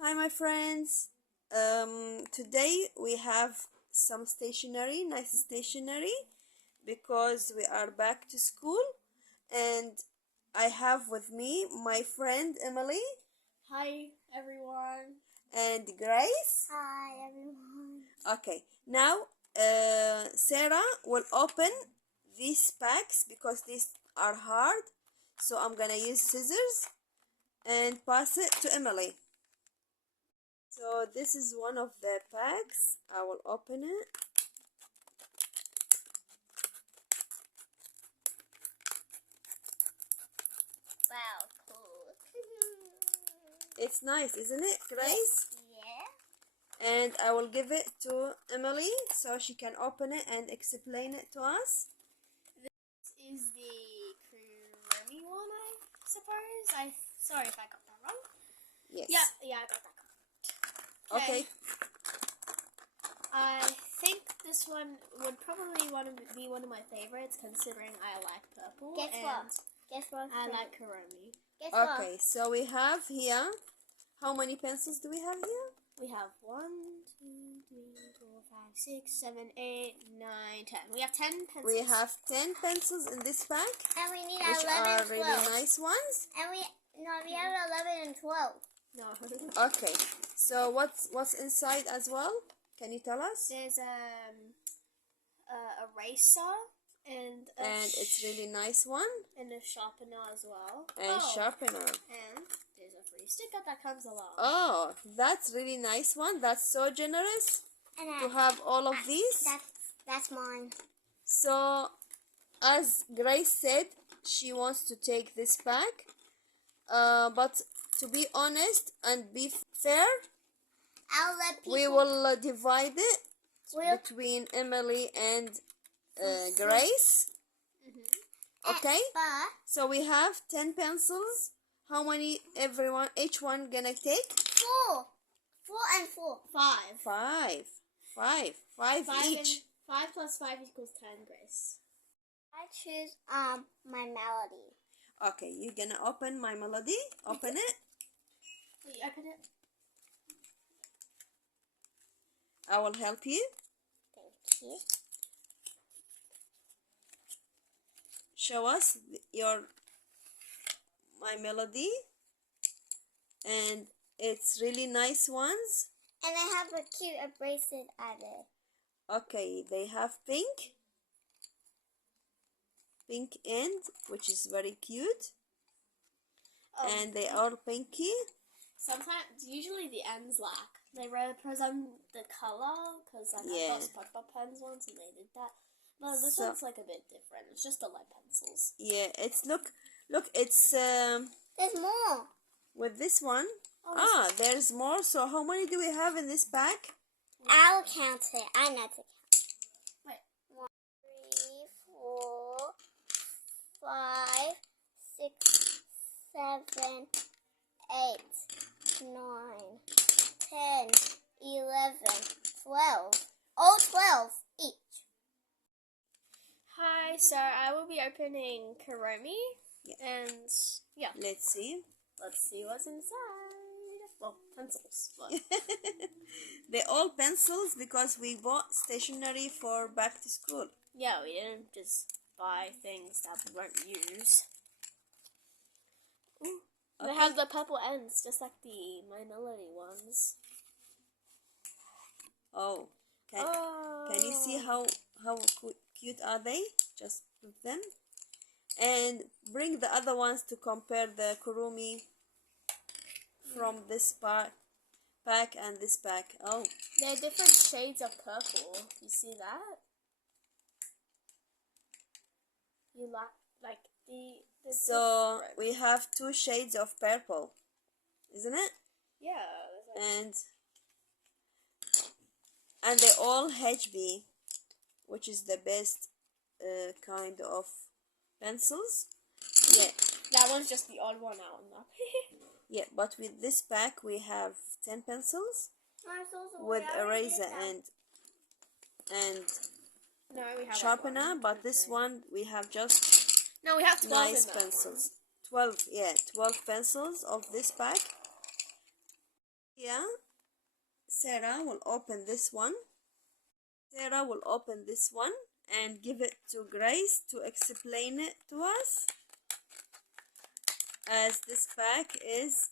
Hi, my friends. Today we have some stationery, nice stationery, because we are back to school, and I have with me my friend Emily Hi everyone. and Grace. Hi everyone. Okay, now Sarah will open these packs because these are hard, so I'm gonna use scissors and pass it to Emily. So this is one of the packs. I will open it. Wow, cool. It's nice, isn't it, Grace? Yeah. And I will give it to Emily so she can open it and explain it to us. This is the creamy one, I suppose. Sorry if I got that wrong. Yes. Yeah, I got that correct. Okay. I think this one would probably be one of my favorites, considering I like purple. Guess what? Guess what? I like Kuromi. Guess what? Okay, so we have here, how many pencils do we have here? We have 1, 2, 3, 4, 5, 6, 7, 8, 9, 10. We have 10 pencils. We have 10 pencils in this pack, And we need which 11 are and 12. really nice ones. And we have 11 and 12. No. Okay, so what's inside as well? Can you tell us? There's a eraser and It's really nice one. and a sharpener as well. And sharpener. And there's a free sticker that comes along. Oh, that's really nice one. That's so generous And to have all of these. that's mine. So, as Grace said, she wants to take this pack. But to be honest and be fair, I'll let people. we will divide it between Emily and Grace. Okay? But So we have 10 pencils. How many each one gonna take? 4. 4 and 4. 5. Five each. 5 plus 5 equals 10, Grace. I choose my melody. Okay, you're gonna open my melody. Open it. Will you open it? I will help you. Thank you. Show us my melody, and it's really nice ones. And I have a cute bracelet added. Okay, they have pink end, which is very cute, and they are pinky. Usually the ends lack. They represent the color, because I got SpongeBob pens once and they did that. No, this one's like a bit different. It's just the lead pencils. Yeah, it's look, it's There's more. with this one. There's more. So how many do we have in this pack? I'll count it. I know to count. Wait. 1, 3, 4, 5, 6, 7, 8, 9, 10, 11, 12. All 12 each. Hi, so I will be opening Kuromi. Yeah. And yeah, Let's see. let's see what's inside. Well, pencils. But They're all pencils because we bought stationery for back to school. yeah, we didn't just buy things that we won't use. Ooh, they have the purple ends, just like the My Melody ones. Oh, can you see how cute are they? Just put them and bring the other ones to compare the Kurumi from this pack and this pack. Oh, They're different shades of purple. You see that? You like the so we have 2 shades of purple, isn't it? yeah. And they're all HB, which is the best kind of pencils. Yeah, That one's just the odd one out now. yeah. But with this pack, we have 10 pencils with eraser and No, we have sharpener. But this one, we have just No, we have 12 nice in that pencils. 12 pencils of this pack. Here, Sarah will open this one. Sarah will open this one and give it to Grace to explain it to us, as this pack is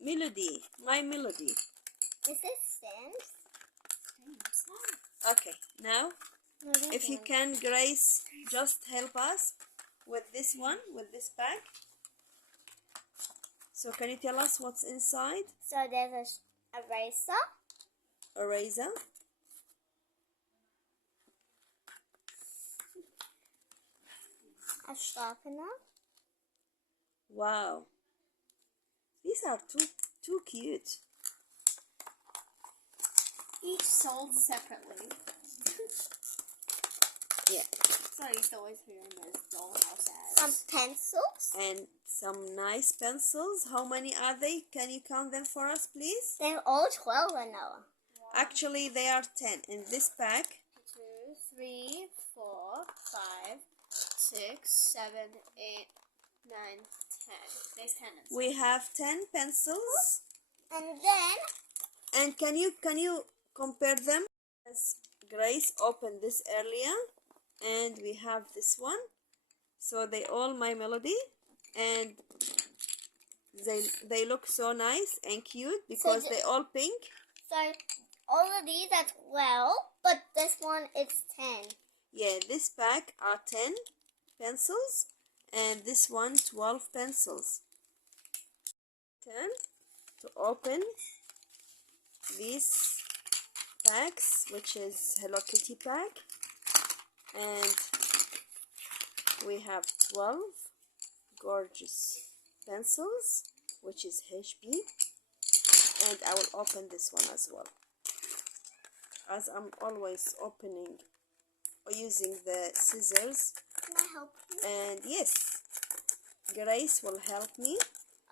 Melody, my Melody. Is this Sims? Okay, now if you can, Grace, just help us with this one, with this pack. So can you tell us what's inside? So there's a Eraser. a sharpener, Wow. These are too cute. Each sold separately. Yeah. So I used to always hear them as dollhouse ads. some pencils. And some nice pencils. How many are they? Can you count them for us, please? They're all 12 I know. Actually, they are 10 in this pack. 2, 3, 4, 5, 6, 7, 8, 9, 10. There's 10 inside. We have 10 pencils. And then And can you compare them? As Grace opened this earlier, and we have this one. So they all my Melody, and they look so nice and cute because So they all pink. so all of these are 12, but this one is 10. Yeah, this pack are 10 pencils, and this one 12 pencils. 10 to open these packs, which is Hellokitty pack, and we have 12 gorgeous pencils, which is HB, and I will open this one as well, as I'm always opening or using the scissors. Can I help you? And yes, Grace will help me.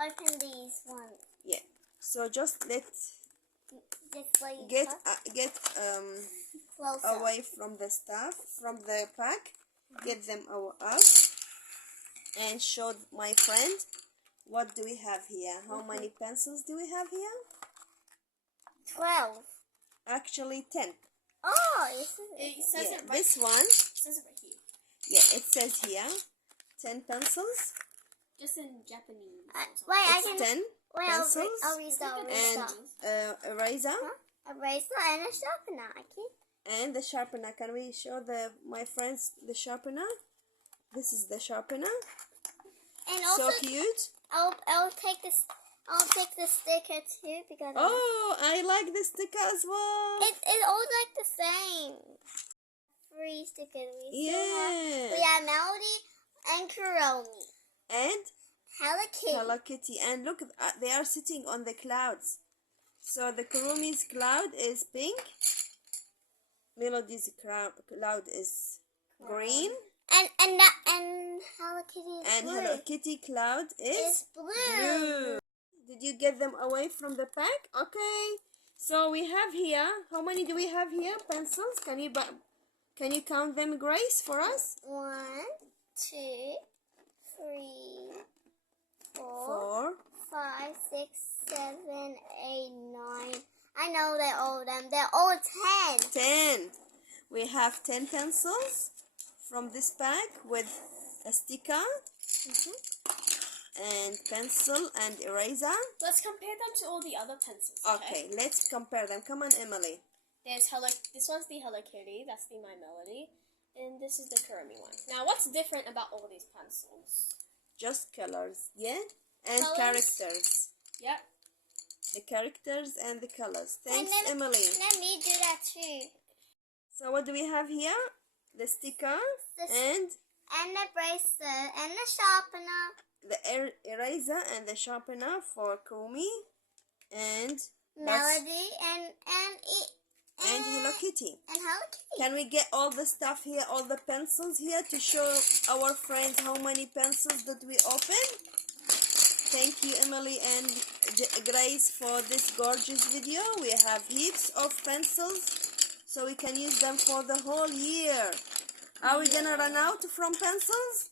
Open these ones. Yeah, so just let This way you get touch. Closer. away from the stuff, from the pack. Get them out and show my friend what do we have here. How many pencils do we have here? 12. Actually 10. Oh, It says Yeah, it right. this one, It says it right here. yeah, it says here 10 pencils. Just in Japanese. wait, I It's can. 10 Wait, pencils I'll restart. and eraser. Eraser and a sharpener. Okay. And the sharpener. Can we show my friends the sharpener? This is the sharpener. And So also, cute. I'll take this. I'll take the sticker too because Oh, I like the sticker as well. it's all like the same. Free stickers. Yeah. We have Melody and Kuromi. And Hellokitty. Hello Kitty. And look, they are sitting on the clouds. So the Kurumi's cloud is pink. Melody's cloud is green. And Hellokitty And blue. Hello Kitty cloud is It's blue. blue. Did you get them away from the pack? Okay. So we have here, how many do we have here? Pencils? Can you count them, Grace, for us? 1, 2, 3, 4, 4. 5, 6, 7, 8, 9. I know they're all them. They're all 10. 10. We have 10 pencils from this pack with a sticker and pencil and eraser. Let's compare them to all the other pencils. Okay, let's compare them. Come on, Emily. There's this one's the Hellokitty, that's the My Melody, and this is the Kurumi one. Now, what's different about all these pencils? Just colors, yeah? And Colors? characters. Yep. The characters and the colors. Thanks, let, Emily. Let me do that too. So what do we have here? The sticker The and And the bracelet and the sharpener. the eraser and the sharpener for Kumi and Melody and Hello Kitty. And Hellokitty. Can we get all the stuff here, all the pencils here to show our friends how many pencils that we open? Thank you, Emily and Grace, for this gorgeous video. We have heaps of pencils, so we can use them for the whole year. Are we gonna run out from pencils?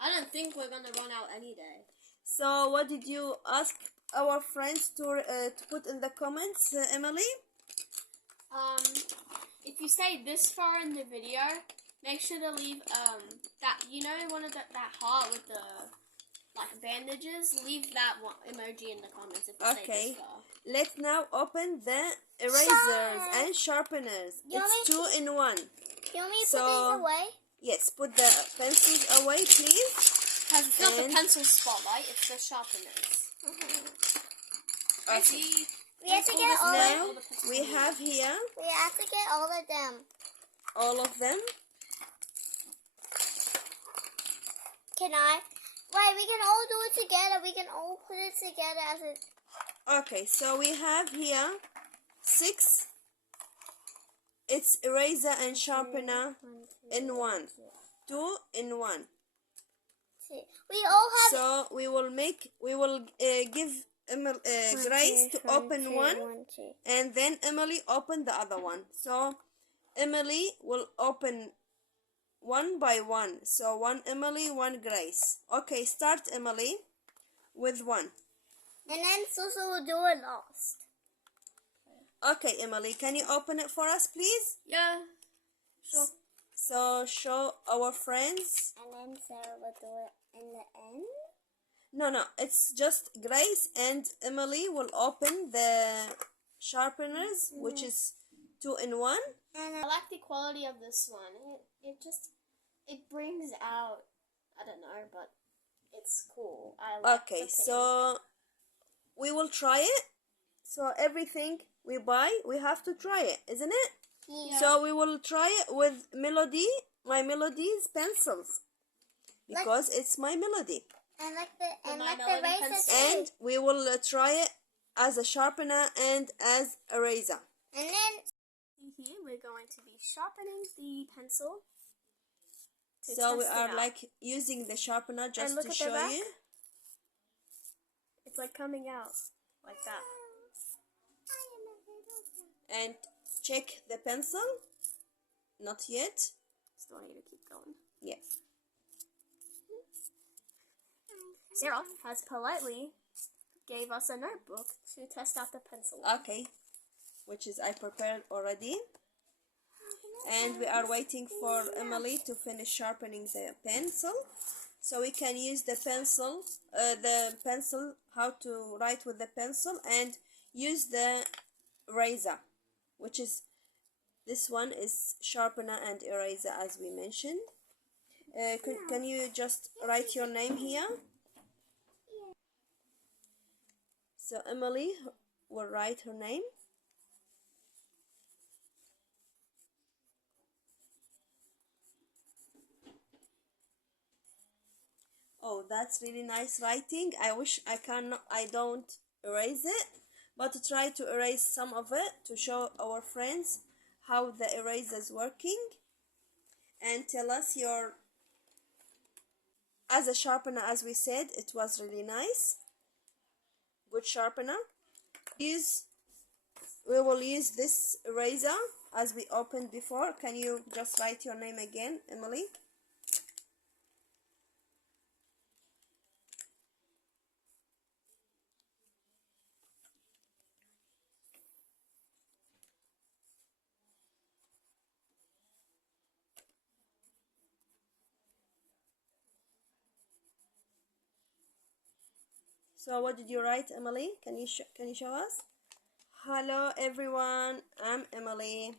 I don't think we're gonna run out any day. So what did you ask our friends to put in the comments, Emily? If you stay this far in the video, make sure to leave that, you know, one of that heart with the like bandages. Leave that one emoji in the comments if you stay this far. Let's now open the erasers and sharpeners. It's 2 in 1. You want me to put these away? Yes, put the pencils away, please. Because it's not the pencil spotlight, it's the sharpeners. Okay. We have to get all now, of them. We have here. We have to get all of them. All of them. Can I? Wait, we can all do it together. We can all put it together as a... Okay, so we have here 6. It's eraser and sharpener in 1. 2 in 1. We all have... So we will give Grace to open one, and then Emily open the other one. So Emily will open one by one. So 1 Emily, 1 Grace. Okay, start Emily with 1. And then Susu will do it last. Okay, Emily, can you open it for us, please? Yeah, sure. So show our friends. And then Sarah will do it in the end. No, it's just Grace and Emily will open the sharpeners, which is 2 in 1. I like the quality of this one. It brings out, I don't know, but it's cool. I like Okay, so we will try it. So everything we buy, we have to try it, isn't it? Yeah. So we will try it with my Melody's pencils, because it's my Melody. And the razor too. And we will try it as a sharpener and as a razor. And then here we're going to be sharpening the pencil. So we are like using the sharpener just to show you. It's like coming out like that. And check the pencil. Not yet. Still need to keep going. Yes. Sarah has politely gave us a notebook to test out the pencil. Okay, which is I prepared already. And we are waiting for Emily to finish sharpening the pencil, so we can use the pencil, how to write with the pencil, and use the razor, which is this one is sharpener and eraser as we mentioned. Can you just write your name here? So Emily will write her name. Oh, that's really nice writing. I wish I don't erase it, but try to erase some of it to show our friends how the eraser is working, and tell us your, as a sharpener, as we said, it was really nice. Good sharpener. We will use this eraser as we opened before. Can you just write your name again, Emily? So what did you write, Emily? Can you show us? Hello everyone, I'm Emily.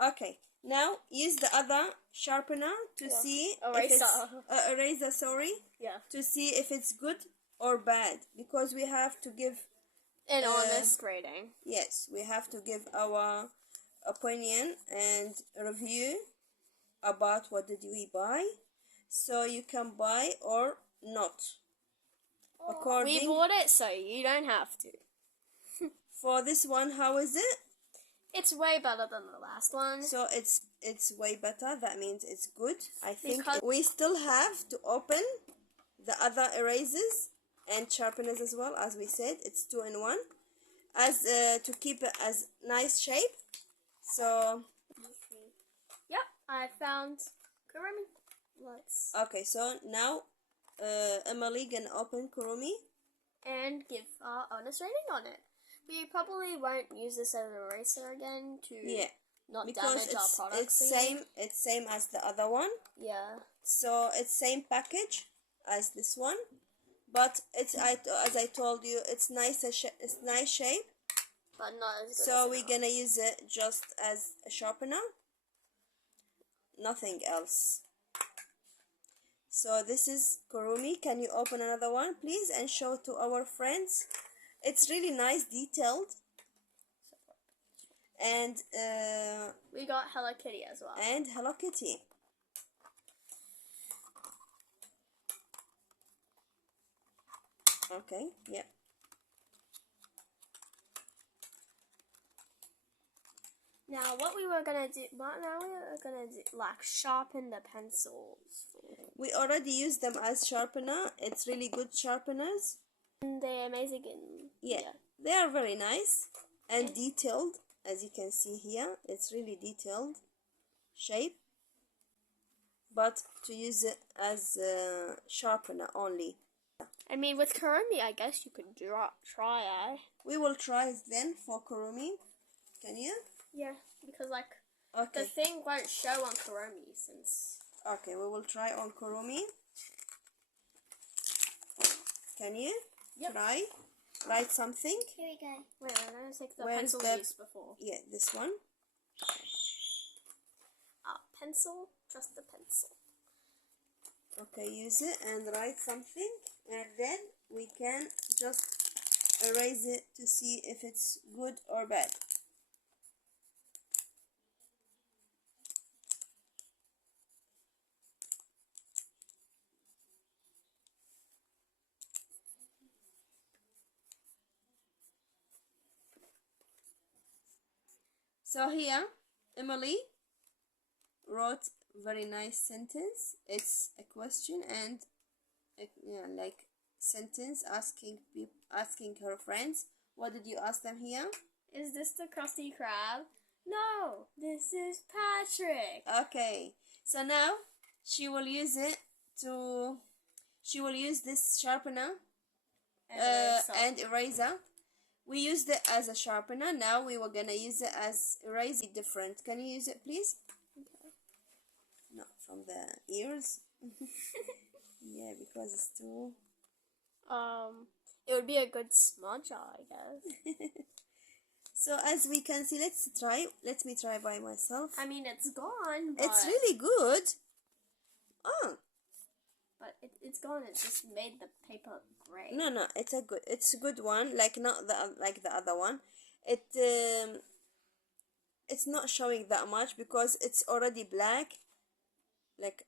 Okay, now use the other sharpener to see eraser, sorry. Yeah. To see if it's good or bad, because we have to give an honest rating. Yes, we have to give our opinion and review about what did we buy, so you can buy or not. We bought it, so you don't have to. For this one, how is it? It's way better than the last one. So it's way better. That means it's good. I think we still have to open the other erasers and sharpeners as well. As we said, it's 2 in 1, as to keep it as nice shape. So yep, I found Kurumi. Okay, so now Emily gonna open Kurumi. and give our honest rating on it. We probably won't use this as an eraser again to not because damage our product. It's same as the other one. Yeah. So it's same package as this one, but as I told you, it's nice shape. But not as good So as we're gonna use it just as a sharpener, nothing else. So this is Kurumi. Can you open another one, please, and show to our friends? It's really nice, detailed, and we got Hellokitty as well. And Hellokitty. Okay, yeah. Now what we were gonna do, like sharpen the pencils. We already used them as sharpener. It's really good sharpeners. And they're amazing. Yeah, they are very nice and detailed, as you can see here. It's really detailed shape. But to use it as a sharpener only. I mean, with Kurumi, I guess you could try it. We will try then for Kurumi. Can you? Yeah, because like okay. The thing won't show on Kurumi since. Okay, we will try on Kurumi. Can you try? Write something. Here we go. Wait, I'm gonna take the pencil we used before. Yeah, this one. Pencil, just the pencil. Okay, use it and write something, and then we can just erase it to see if it's good or bad. So here, Emily wrote very nice sentence. It's a question and like sentence asking her friends. What did you ask them here? Is this the Krusty Krab? No, this is Patrick. Okay, so now she will use this sharpener and eraser. We used it as a sharpener. Now we were gonna use it as eraser. Different. Can you use it, please? Okay. Not from the ears. Yeah, because it's too. It would be a good smudge, I guess. So as we can see, let's try. Let me try by myself. I mean, it's gone. But it's really good. Oh. But it's gone. It just made the paper gray. No, it's a good one. Like not the other one. It's not showing that much because it's already black. Like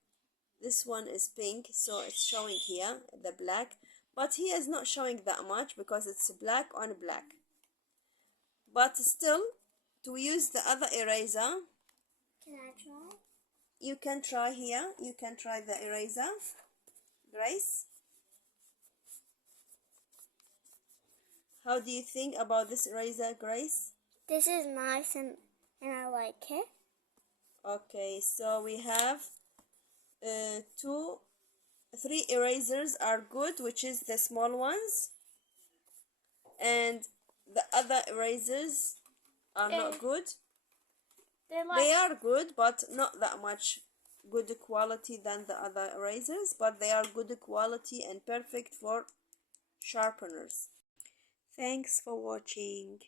this one is pink, so it's showing here the black. But here is not showing that much because it's black on black. But still, to use the other eraser. Can I try? You can try here. You can try the eraser. Grace, how do you think about this eraser, Grace? This is nice and I like it. Okay, so we have 3 erasers are good, which is the small ones, and the other erasers are not good. They are good, but not that much good quality than the other erasers, but they are good quality and perfect for sharpeners. Thanks for watching.